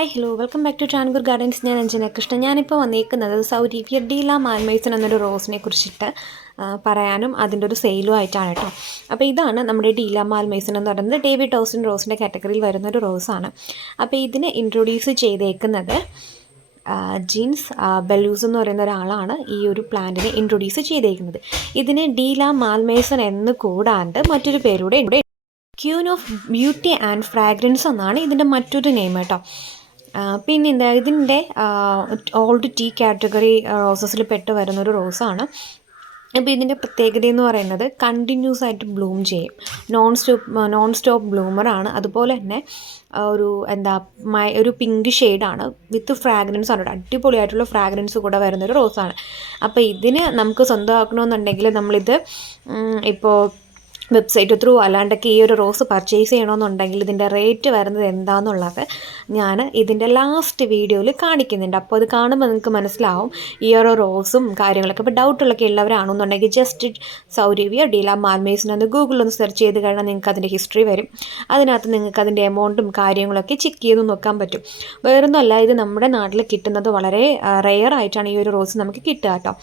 Hi hello welcome back to Travancore Gardens. ഞാൻ അഞ്ജന കൃഷ്ണൻ. ഞാനിപ്പോൾ വന്നിരിക്കുന്നത് സൗരീവിയ ഡീല മാൽമേസൺ എന്നൊരു റോസിനെ കുറിച്ചിട്ട് പറയാനും അതിൻ്റെ ഒരു സെയിലും ആയിട്ടാണ് കേട്ടോ. അപ്പോൾ ഇതാണ് നമ്മുടെ ഡീല മാൽമേസൺ എന്ന് പറയുന്നത് ഡേവിഡ് ഓസ്റ്റിൻ റോസിൻ്റെ കാറ്റഗറിയിൽ വരുന്നൊരു റോസാണ്. അപ്പോൾ ഇതിനെ ഇൻട്രൊഡ്യൂസ് ചെയ്തേക്കുന്നത് ജീൻസ് ബെല്ലൂസ് എന്ന് പറയുന്ന ഒരാളാണ് ഈ ഒരു പ്ലാന്റിനെ ഇൻട്രൊഡ്യൂസ് ചെയ്തേക്കുന്നത്. ഇതിന് ഡീല മാൽമേസൺ എന്ന് കൂടാണ്ട് മറ്റൊരു പേരൂടെ ഉണ്ട്. Queen of beauty and fragrance എന്നാണ് ഇതിൻ്റെ മറ്റൊരു നെയിം കേട്ടോ. പിന്നെ എന്താ ഇതിൻ്റെ ഓൾഡ് ടീ കാറ്റഗറി റോസസിൽ പെട്ട് വരുന്നൊരു റോസാണ്. അപ്പോൾ ഇതിൻ്റെ പ്രത്യേകത എന്ന് പറയുന്നത് കണ്ടിന്യൂസ് ആയിട്ട് ബ്ലൂം ചെയ്യും, നോൺ സ്റ്റോപ്പ് ബ്ലൂമറാണ്. അതുപോലെ തന്നെ ഒരു പിങ്ക് ഷെയ്ഡാണ് വിത്ത് ഫ്രാഗ്രൻസ് ആണ്, അടിപൊളിയായിട്ടുള്ള ഫ്രാഗ്രൻസ് കൂടെ വരുന്നൊരു റോസാണ്. അപ്പോൾ ഇതിന് നമുക്ക് സ്വന്തമാക്കണമെന്നുണ്ടെങ്കിൽ നമ്മളിത് ഇപ്പോൾ വെബ്സൈറ്റ് ത്രൂ അല്ലാണ്ടൊക്കെ ഈ ഒരു റോസ് പർച്ചേസ് ചെയ്യണമെന്നുണ്ടെങ്കിൽ ഇതിൻ്റെ റേറ്റ് വരുന്നത് എന്താണെന്നുള്ളത് ഞാൻ ഇതിൻ്റെ ലാസ്റ്റ് വീഡിയോയിൽ കാണിക്കുന്നുണ്ട്. അപ്പോൾ അത് കാണുമ്പോൾ നിങ്ങൾക്ക് മനസ്സിലാവും ഈ ഒരു റോസും കാര്യങ്ങളൊക്കെ. അപ്പോൾ ഡൗട്ടുള്ളൊക്കെ ഉള്ളവരാണെന്നുണ്ടെങ്കിൽ ജസ്റ്റ് സൗരീവിയ ഡീല മാൽമേസൺ എന്ന് ഗൂഗിളിലൊന്ന് സെർച്ച് ചെയ്ത് കഴിഞ്ഞാൽ നിങ്ങൾക്ക് അതിൻ്റെ ഹിസ്റ്ററി വരും. അതിനകത്ത് നിങ്ങൾക്ക് അതിൻ്റെ എമൗണ്ടും കാര്യങ്ങളൊക്കെ ചെക്ക് ചെയ്ത് നോക്കാൻ പറ്റും. വേറൊന്നുമല്ല, ഇത് നമ്മുടെ നാട്ടിൽ കിട്ടുന്നത് വളരെ റെയർ ആയിട്ടാണ് ഈ ഒരു റോസ് നമുക്ക് കിട്ടുക കേട്ടോ.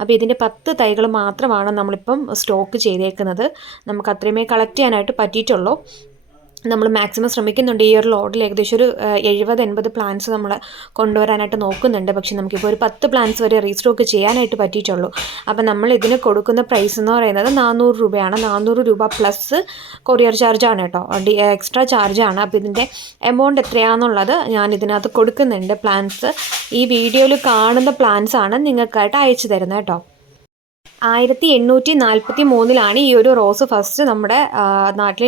അപ്പോൾ ഇതിൻ്റെ 10 തൈകൾ മാത്രമാണ് നമ്മളിപ്പം സ്റ്റോക്ക് ചെയ്തേക്കുന്നത്. നമുക്ക് അത്രയുമേ കളക്ട് ചെയ്യാനായിട്ട് പറ്റിയിട്ടുള്ളൂ. നമ്മൾ മാക്സിമം ശ്രമിക്കുന്നുണ്ട്. ഈ ഒരു ലോഡിൽ ഏകദേശം ഒരു 70-80 പ്ലാന്റ്സ് നമ്മൾ കൊണ്ടുവരാനായിട്ട് നോക്കുന്നുണ്ട്. പക്ഷേ നമുക്കിപ്പോൾ ഒരു 10 പ്ലാന്റ്സ് വരെ റീസ്റ്റോക്ക് ചെയ്യാനായിട്ട് പറ്റിയിട്ടുള്ളൂ. അപ്പോൾ നമ്മൾ ഇതിന് കൊടുക്കുന്ന പ്രൈസ് എന്ന് പറയുന്നത് 400 രൂപയാണ്. 400 രൂപ പ്ലസ് കൊറിയർ ചാർജാണ് കേട്ടോ, എക്സ്ട്രാ ചാർജാണ്. അപ്പോൾ ഇതിൻ്റെ എമൗണ്ട് എത്രയാണെന്നുള്ളത് ഞാൻ ഇതിനകത്ത് കൊടുക്കുന്നുണ്ട്. പ്ലാന്റ്സ് ഈ വീഡിയോയിൽ കാണുന്ന പ്ലാന്റ്സ് ആണ് നിങ്ങൾക്കായിട്ട് അയച്ചു തരുന്നത് കേട്ടോ. 1843 ഈ ഒരു റോസ് ഫസ്റ്റ് നമ്മുടെ നാട്ടിൽ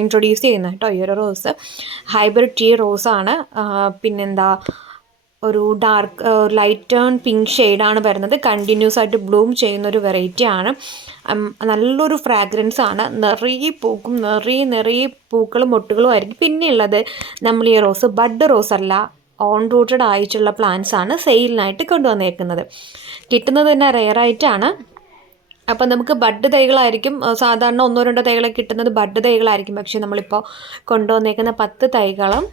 ഇൻട്രൊഡ്യൂസ് ചെയ്യുന്നത് കേട്ടോ. ഈ ഒരു റോസ് ഹൈബ്രിഡ് ടീ റോസാണ്. പിന്നെന്താ ഒരു ഡാർക്ക് ലൈറ്റ് ആൻഡ് പിങ്ക് ഷെയ്ഡാണ് വരുന്നത്. കണ്ടിന്യൂസ് ആയിട്ട് ബ്ലൂം ചെയ്യുന്നൊരു വെറൈറ്റിയാണ്. നല്ലൊരു ഫ്രാഗ്രൻസ് ആണ്. നിറയെ പൂക്കും, നിറയെ പൂക്കളും മൊട്ടുകളും ആയിരിക്കും. പിന്നെയുള്ളത് നമ്മൾ ഈ റോസ് ബഡ് റോസ് അല്ല, ഓൺ റൂട്ടഡ് ആയിട്ടുള്ള പ്ലാന്റ്സ് ആണ് സെയിലിനായിട്ട് കൊണ്ടുവന്നേക്കുന്നത്. കിട്ടുന്നത് തന്നെ റെയറായിട്ടാണ്. അപ്പം നമുക്ക് ബഡ് തൈകളായിരിക്കും സാധാരണ 1-2 തൈകളൊക്കെ കിട്ടുന്നത് ബഡ് തൈകളായിരിക്കും. പക്ഷേ നമ്മളിപ്പോൾ കൊണ്ടുവന്നേക്കുന്ന 10 തൈകളും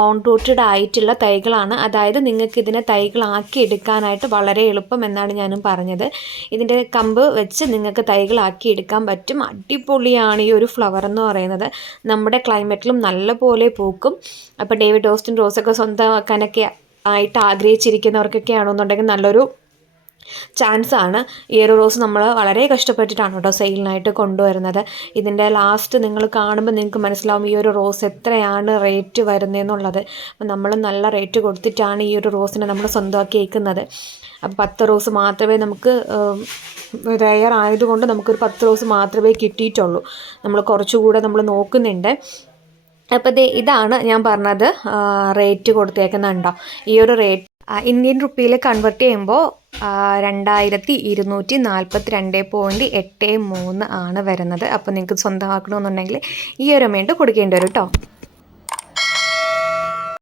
ഓൺ റൂട്ടഡ് ആയിട്ടുള്ള തൈകളാണ്. അതായത് നിങ്ങൾക്ക് ഇതിനെ തൈകളാക്കി എടുക്കാനായിട്ട് വളരെ എളുപ്പം എന്നാണ് ഞാനും പറഞ്ഞത്. ഇതിൻ്റെ കമ്പ് വെച്ച് നിങ്ങൾക്ക് തൈകളാക്കി എടുക്കാൻ പറ്റും. അടിപൊളിയാണ് ഈ ഒരു ഫ്ലവർ എന്ന് പറയുന്നത്. നമ്മുടെ ക്ലൈമറ്റിലും നല്ലപോലെ പൂക്കും. അപ്പോൾ ഡേവിഡ് ഓസ്റ്റിൻ റോസൊക്കെ സ്വന്തമാക്കാനൊക്കെ ആയിട്ട് ആഗ്രഹിച്ചിരിക്കുന്നവർക്കൊക്കെ ആണെന്നുണ്ടെങ്കിൽ നല്ലൊരു ചാൻസ് ആണ്. ഈ ഒരു റോസ് നമ്മൾ വളരെ കഷ്ടപ്പെട്ടിട്ടാണ് കേട്ടോ സെയിലിനായിട്ട് കൊണ്ടുവരുന്നത്. ഇതിൻ്റെ ലാസ്റ്റ് നിങ്ങൾ കാണുമ്പോൾ നിങ്ങൾക്ക് മനസ്സിലാവും ഈ ഒരു റോസ് എത്രയാണ് റേറ്റ് വരുന്നതെന്നുള്ളത്. അപ്പം നമ്മൾ നല്ല റേറ്റ് കൊടുത്തിട്ടാണ് ഈ ഒരു റോസിനെ നമ്മൾ സ്വന്തമാക്കി വയ്ക്കുന്നത്. അപ്പം 10 റോസ് മാത്രമേ നമുക്ക് റെയർ ആയതുകൊണ്ട് നമുക്കൊരു 10 റോസ് മാത്രമേ കിട്ടിയിട്ടുള്ളൂ. നമ്മൾ കുറച്ചുകൂടെ നമ്മൾ നോക്കുന്നുണ്ട്. അപ്പോൾ ഇതാണ് ഞാൻ പറഞ്ഞത് റേറ്റ് കൊടുത്തേക്കുന്നുണ്ടോ. ഈ ഒരു റേറ്റ് ഇന്ത്യൻ റുപ്പിയിൽ കൺവേർട്ട് ചെയ്യുമ്പോൾ 2242.83 ആണ് വരുന്നത്. അപ്പോൾ നിങ്ങൾക്ക് സ്വന്തമാക്കണമെന്നുണ്ടെങ്കിൽ ഈ ഒരു എമൗണ്ട് കൊടുക്കേണ്ടി വരും കേട്ടോ.